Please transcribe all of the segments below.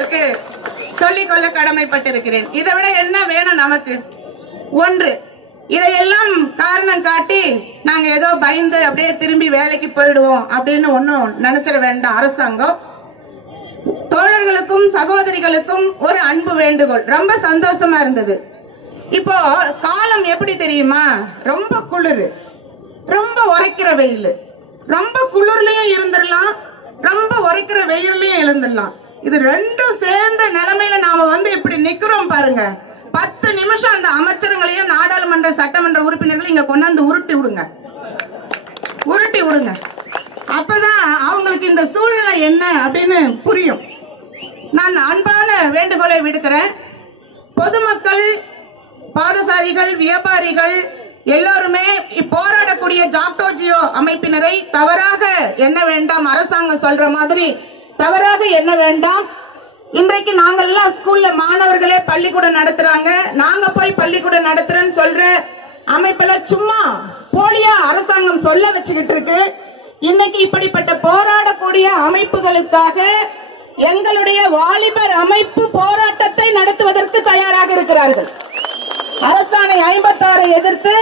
சமுதாயத்திற்கு சொல்லிக்கொள்ள கடமைப்பட்டிருக்கிறேன். இதை விட என்ன வேணும் நமக்கு? ஒன்று இதையெல்லாம் காரணம் காட்டி நாங்க ஏதோ பயந்து அப்படியே திரும்பி வேலைக்கு போயிடுவோம் அப்படின்னு ஒன்றும் நினைச்சிட வேண்டாம் அரசாங்கம். தோழர்களுக்கும் சகோதரிகளுக்கும் ஒரு அன்பு வேண்டுகோள். ரொம்ப சந்தோஷமா இருந்தது. இப்போ காலம் எப்படி தெரியுமா? ரொம்ப குளிர். ரொம்ப உரைக்கிற வெயில். ரொம்ப குளிர்லயும் இருந்துடலாம். ரொம்ப உரைக்கிற வெயிலையும் இருந்துடலாம் இது ரெண்டும் சேர்ந்த நிலைமையில நாம வந்து இப்படி நிக்கிறோம் பாருங்க. பத்து நிமிஷம் அந்த அமைச்சரங்களையும் நாடாளுமன்ற சட்டமன்ற உறுப்பினர்களையும் இங்க கொண்டாந்து உருட்டி விடுங்க. உருட்டி விடுங்க. அப்பதான் அவங்களுக்கு இந்த சூழ்நிலை என்ன அப்படின்னு புரியும். நான் அன்பான வேண்டுகோளை விடுக்கிறேன். பொதுமக்கள் பாதசாரிகள் வியாபாரிகள் எல்லோருமே போராடக்கூடிய ஜாக்டோஜியோ அமைப்பினரை தவறாக என்ன வேண்டாம். அரசாங்கம் சொல்ற மாதிரி தவறாக என்ன வேண்டாம்? இன்றைக்கு நாங்கெல்லாம் ஸ்கூல்ல மாணவர்களே பள்ளிக்கூடம் நடத்துறாங்க. நாங்க போய் பள்ளிக்கூடம் நடத்துறேன்னு சொல்ற அமைப்புல சும்மா போலியா அரசாங்கம் சொல்ல வச்சுக்கிட்டு இருக்கு. இன்னைக்கு இப்படிப்பட்ட போராடக்கூடிய அமைப்புகளுக்காக எங்களுடைய வாலிபர் அமைப்பு போராட்டத்தை நடத்துவதற்கு தயாராக இருக்கிறார்கள். அரசாணை ஐம்பத்தாறை எதிர்த்து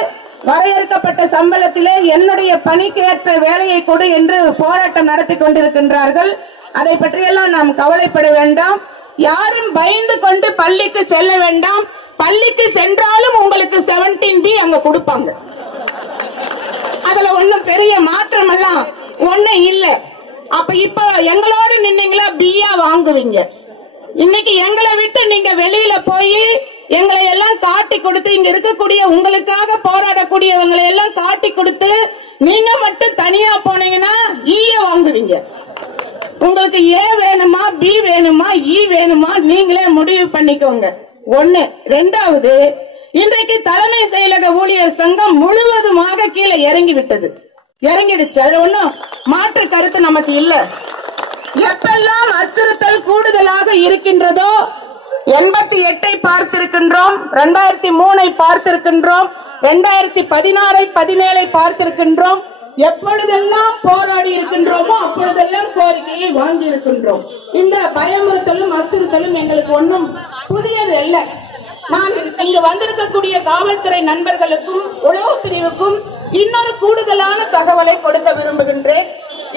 வரையறுக்கப்பட்ட சம்பளத்திலே என்னுடைய பணிக்கு ஏற்ற வேலையை கொடு என்று போராட்டம் நடத்தி கொண்டிருக்கின்றார்கள். அதை பற்றியெல்லாம் நாம் கவலைப்பட வேண்டாம். யாரும் பயந்து கொண்டு பள்ளிக்கு செல்ல வேண்டாம். பள்ளிக்கு சென்றாலும் உங்களுக்கு செவன்டீன் பி அங்க கொடுப்பாங்க. அதுல ஒண்ணும் பெரிய மாற்றம் எல்லாம் ஒண்ணு இல்ல. அப்ப இப்ப எங்களோட நின்னீங்களா? பியா வாங்குவீங்க. இன்னைக்கு எங்களை விட்டு நீங்க வெளியில போய் எங்களை எல்லாம் காட்டி கொடுத்து இங்க இருக்கக்கூடிய உங்களுக்காக போராடக்கூடியவங்களை எல்லாம் காட்டி கொடுத்து நீங்க மட்டும் தனியா போனீங்கன்னா e ஈய வாங்குவீங்க. உங்களுக்கு ஏ வேணுமா பி வேணுமா இ வேணுமா நீங்களே முடிவு பண்ணிக்கோங்க. ஒண்ணு. ரெண்டாவது இன்றைக்கு தலைமை செயலக ஊழியர் சங்கம் முழுவதுமாக கீழே இறங்கி விட்டது இறங்கிடுச்சு. அது ஒண்ணும் மாற்று கருத்து நமக்கு இல்ல. எப்பெல்லாம் அச்சுறுத்தல் கூடுதலாக இருக்கின்றதோ எண்பத்தி எட்டை பார்த்திருக்கின்றோம் ரெண்டாயிரத்தி மூணை பார்த்திருக்கின்றோம் ரெண்டாயிரத்தி பதினாறை பதினேழை பார்த்திருக்கின்றோம் எப்பொழுதெல்லாம் போராடி இருக்கின்றோமோ அப்பொழுதெல்லாம் கோரிக்கையை வாங்கி இருக்கின்றோம். இந்த பயமுறுத்தலும் அச்சுறுத்தலும் எங்களுக்கு ஒன்றும் புதியது அல்ல. நான் இங்கு வந்திருக்கக்கூடிய காவல்துறை நண்பர்களுக்கும் உளவு பிரிவுக்கும் இன்னொரு கூடுதலான தகவலை கொடுக்க விரும்புகின்றேன்.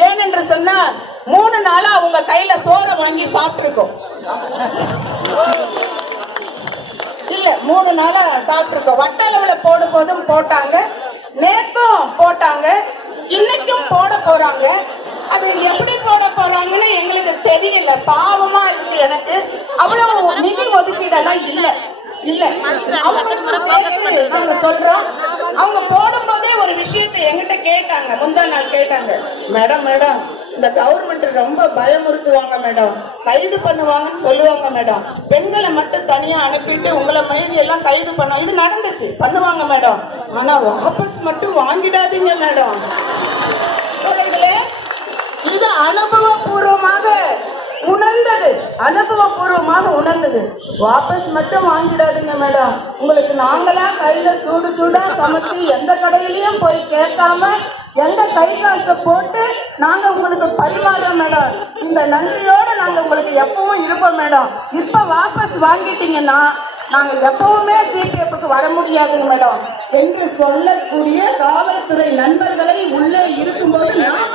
ஏனென்று சொன்னால் மூணு நாளா உங்க கையில சோறை வாங்கி சாப்பிட்டுருக்கோம். இல்ல மூணு நாளா சாப்பிட்டுருக்கோம். வட்ட அளவுல போடும் போதும் போட்டாங்க. இன்னைக்கும் போட போறாங்க? அது எப்படி போட போறாங்கன்னு எங்களுக்கு தெரியல. பாவமா இருக்கு எனக்கு. அவ்வளவு நிதி ஒதுக்கீடெல்லாம் இல்ல. இல்ல. நாங்க சொல்றோம்? அவங்க போடும்போதே ஒரு விஷயத்தை எங்கிட்ட கேட்டாங்க. முந்தா நாள் கேட்டாங்க. மேடம் மேடம் இந்த கவர்மெண்ட் ரொம்ப பயமுறுத்துவாங்க மேடம். கைது பண்ணுவாங்கன்னு சொல்லுவாங்க மேடம். பெண்களை மட்டும் தனியா அனுப்பிட்டு உங்களை மீதி எல்லாம் கைது பண்ண இது நடந்துச்சு. பண்ணுவாங்க மேடம். ஆனா வாபஸ் மட்டும் வாங்கிடாதீங்க மேடம். தோழர்களே, இது அனுபவபூர்வமாக உணர்ந்தது. அனுபவபூர்வமாக உணர்ந்தது. வாபஸ் மட்டும் வாங்கிடாதுங்க மேடம். உங்களுக்கு நாங்களா கையில சூடு சூடா சமைச்சு எந்த கடையிலயும் போய் கேட்காம எங்க கை காசை போட்டு நாங்க உங்களுக்கு பரிமாறோம் மேடம். இந்த நன்றியோட நாங்க உங்களுக்கு எப்பவும் இருப்போம் மேடம். இப்ப வாபஸ் வாங்கிட்டீங்கன்னா நாங்க எப்பவுமே ஜிபே வர முடியாதுங்க மேடம். என்று சொல்லக்கூடிய காவல்துறை நண்பர்களை உள்ளே இருக்கும்போது நாம